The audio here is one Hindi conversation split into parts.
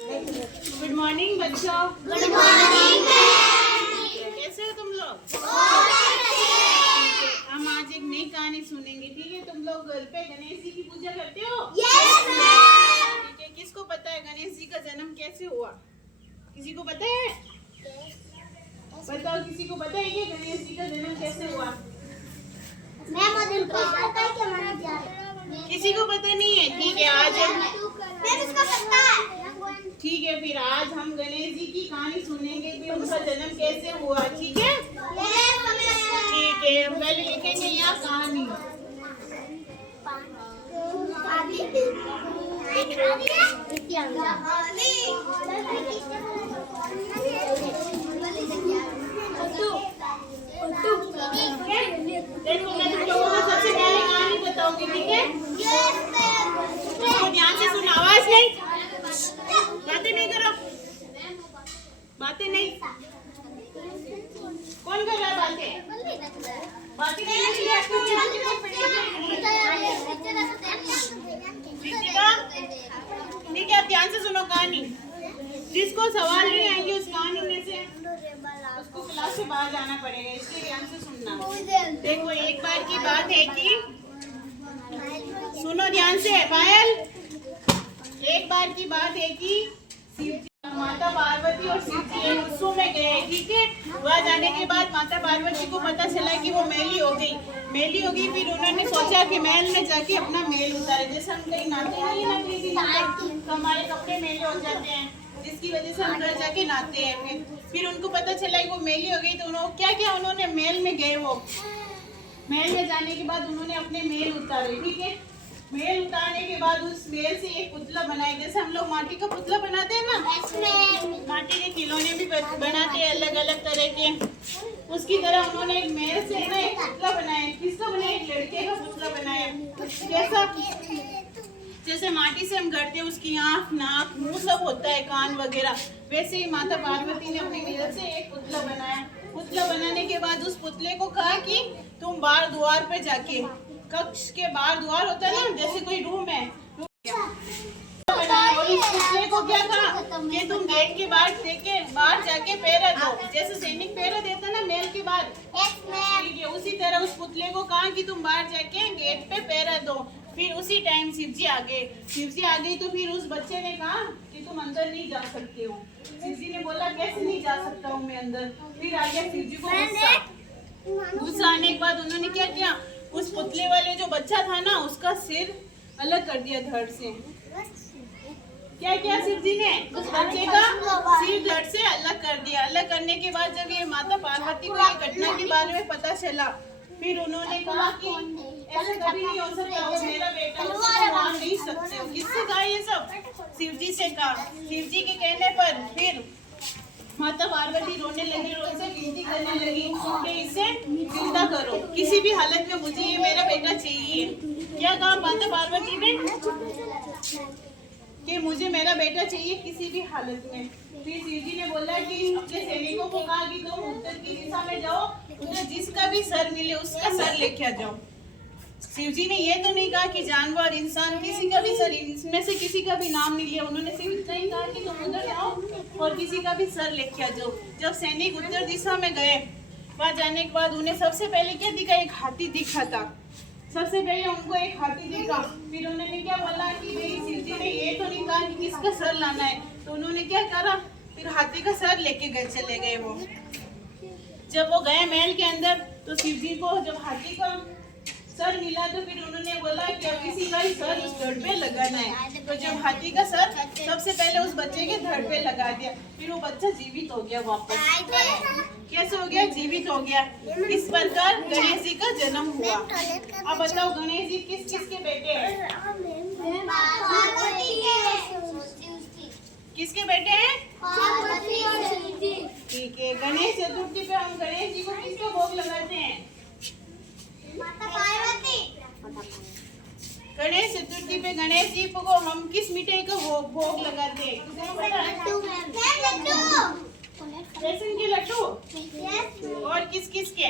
गुड मॉर्निंग बच्चों। Good morning. कैसे हो तुम लोग? हम आज एक नई कहानी सुनेंगे, ठीक है? तुम लोग घर पे गणेश जी की पूजा करते हो? Yes ma'am. ठीक है। किसको पता है गणेश जी का जन्म कैसे हुआ? किसी को पता है? बताओ, किसी को पता है कि गणेश जी का जन्म कैसे हुआ? मैम मुझे पता है कि हमारा जा किसी को पता नहीं है? ठीक है, आज हम मैम इसको पता है। ठीक है, फिर आज हम गणेश जी की कहानी सुनेंगे कि उनका जन्म कैसे हुआ, ठीक है? ठीक है, हम पहले लिखेंगे यहाँ कहानी। देखो, मैं तुम लोगों को सबसे पहले कहानी बताऊंगी, ठीक है? तो ध्यान से सुनो, आवाज नहीं, बातें नहीं करो, बातें नहीं। कौन कर रहा है बातें? बातें करने के लिए ठीक है, आप ध्यान से सुनो कहानी। जिसको सवाल नहीं आएंगे उस कहानी में से उसको क्लास से बाहर जाना पड़ेगा, इसलिए ध्यान से सुनना। देखो, एक बार की बात है कि सुनो ध्यान से पायल। एक बार की बात है कि माता पार्वती और शिव जी एक उत्सव में गए, ठीक है? वहाँ जाने के बाद माता पार्वती को पता चला कि वो मैली हो गई। फिर उन्होंने सोचा कि महल में जाके अपना मेल उतारे। जैसे हम कहीं नहाते हैं ना, कहीं तो हमारे कपड़े मेले हो जाते हैं, जिसकी वजह से हम घर जाके नहाते हैं। फिर उनको पता चला कि वो मेली हो गई, तो उन्होंने क्या उन्होंने मेल में गए। वो मेल में जाने के बाद उन्होंने अपने मेल उतारे, ठीक है? मेल उतारने के बाद उस मेल से एक पुतला बनाए। जैसे हम लोग माटी का पुतला बनाते हैं ना, माटी के खिलौने भी बनाते हैं अलग अलग तरह के, उसकी तरह उन्होंने एक मेल से ना एक पुतला बनाया। किसका बनाया? एक लड़के का पुतला बनाया। कैसा? जैसे माटी से हम करते हैं, उसकी आँख, नाक, मुंह सब होता है, कान वगैरह, वैसे ही माता पार्वती ने अपनी मेल से एक पुतला बनाया। पुतला बनाने के बाद उस पुतले को कहा कि तुम बाहर द्वार पे जाके, कक्ष के बाहर द्वार होता है ना, जैसे कोई रूम है, और उस पुतले को क्या कहा कि तुम गेट के बाहर जाके पहरा दो, जैसे सैनिक पहरा देता है ना मेल के बाहर, ठीक है? उसी तरह उस पुतले को कहा कि तुम बाहर जाके गेट पे पहरा दो। फिर उसी टाइम शिव जी आ गए। तो फिर उस बच्चे ने कहा कि तुम अंदर नहीं जा सकते हो। शिव जी ने बोला कैसे नहीं जा सकता हूँ मैं अंदर? फिर आ गया शिव जी को गुस्सा आने के बाद उन्होंने क्या किया, उस पुतले वाले जो बच्चा था ना, उसका सिर अलग कर दिया धड़ से। क्या किया शिव जी ने? उस बच्चे का सिर धड़ से अलग कर दिया। अलग करने के बाद जब ये माता पार्वती को ये घटना के बारे में पता चला, फिर उन्होंने कहा कि ऐसा कभी नहीं हो सकता, वो मेरा बेटा, उसको मार नहीं सकते हो। किससे कहा ये सब? शिव जी से कहा। शिव जी के कहने पर फिर माता पार्वती रोने लगी, रोने से विनती करने लगी कि इसे जिंदा करो, किसी भी हालत में मुझे ये मेरा बेटा चाहिए। क्या कहा माता पार्वती ने? कि मुझे मेरा बेटा चाहिए किसी भी हालत में। फिर शिव जी ने बोला कि अपने सैनिकों को कहा कि तुम उत्तर की दिशा में जाओ, उधर जिसका भी सर मिले उसका सर लेके आ जाओ। शिव जी ने ये तो नहीं कहा कि जानवर, इंसान, किसी का भी सर, इसमें से किसी का भी नाम नहीं लिया। उन्होंने सिर्फ इतना ही कहा कि तुम उधर जाओ और किसी का भी सर लेके आ जाओ। जब सैनिक उत्तर दिशा में गए, वहाँ जाने के बाद उन्हें सबसे पहले क्या दिखा? एक हाथी दिखा था। सबसे पहले उनको एक हाथी दिखा। फिर उन्होंने क्या बोला कि मेरी शिव जी ने ये तो नहीं कहा कि किसका सर लाना है, तो उन्होंने क्या करा? फिर हाथी का सर लेके चले गए। वो जब वो गए महल के अंदर, तो शिव जी को जब हाथी का सर मिला, तो फिर उन्होंने बोला कि अब किसी का ही सर उस धड़ पे लगाना है। तो जब हाथी का सर सबसे पहले उस बच्चे के धड़ पे लगा दिया, फिर वो बच्चा जीवित हो गया वापस। कैसे हो गया? जीवित हो गया। इस प्रकार गणेश जी का जन्म हुआ। अब बताओ, गणेश जी किस किस के बेटे हैं? किसके बेटे हैं? ठीक है। गणेश चतुर्थी पे हम गणेश जी को किसको भोग लगाते हैं? गणेश चतुर्थी पे गणेश जी को हम किस मिठाई का भोग लगाते हैं? बेसन के लड्डू। और किस किस के?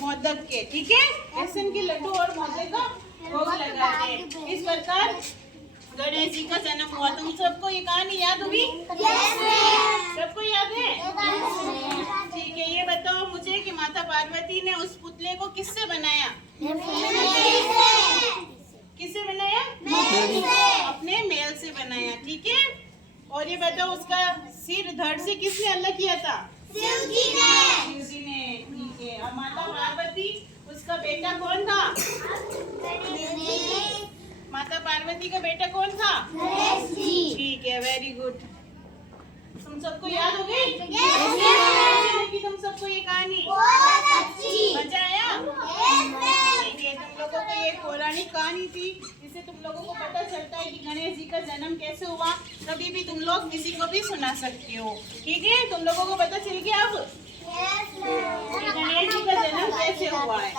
मोदक के, ठीक है? बेसन के लड्डू और मोदक का भोग लगाते हैं। इस प्रकार गणेश जी का जन्म हुआ। तुम सबको ये कहानी याद होगी? सबको याद है? ठीक है, ये बताओ मुझे कि माता पार्वती ने उस पुतले को किससे बनाया? किससे बनाया? अपने मेल से बनाया। ठीक है, और ये बताओ उसका सिर धड़ से किसने अलग किया था? शिव जी ने। ठीक है, अब माता पार्वती उसका बेटा कौन था? माता पार्वती का बेटा कौन था? ठीक है, वेरी गुड। तुम सबको याद हो गई? कि तुम सबको ये कहानी मजा आया? ठीक है, तुम लोगों को ये पौराणिक कहानी थी, जिससे तुम लोगों को पता चलता है कि गणेश जी का जन्म कैसे हुआ। कभी भी तुम लोग किसी को भी सुना सकते हो। ठीक है, तुम लोगों को पता चल गया अब कि गणेश जी का जन्म कैसे हुआ है।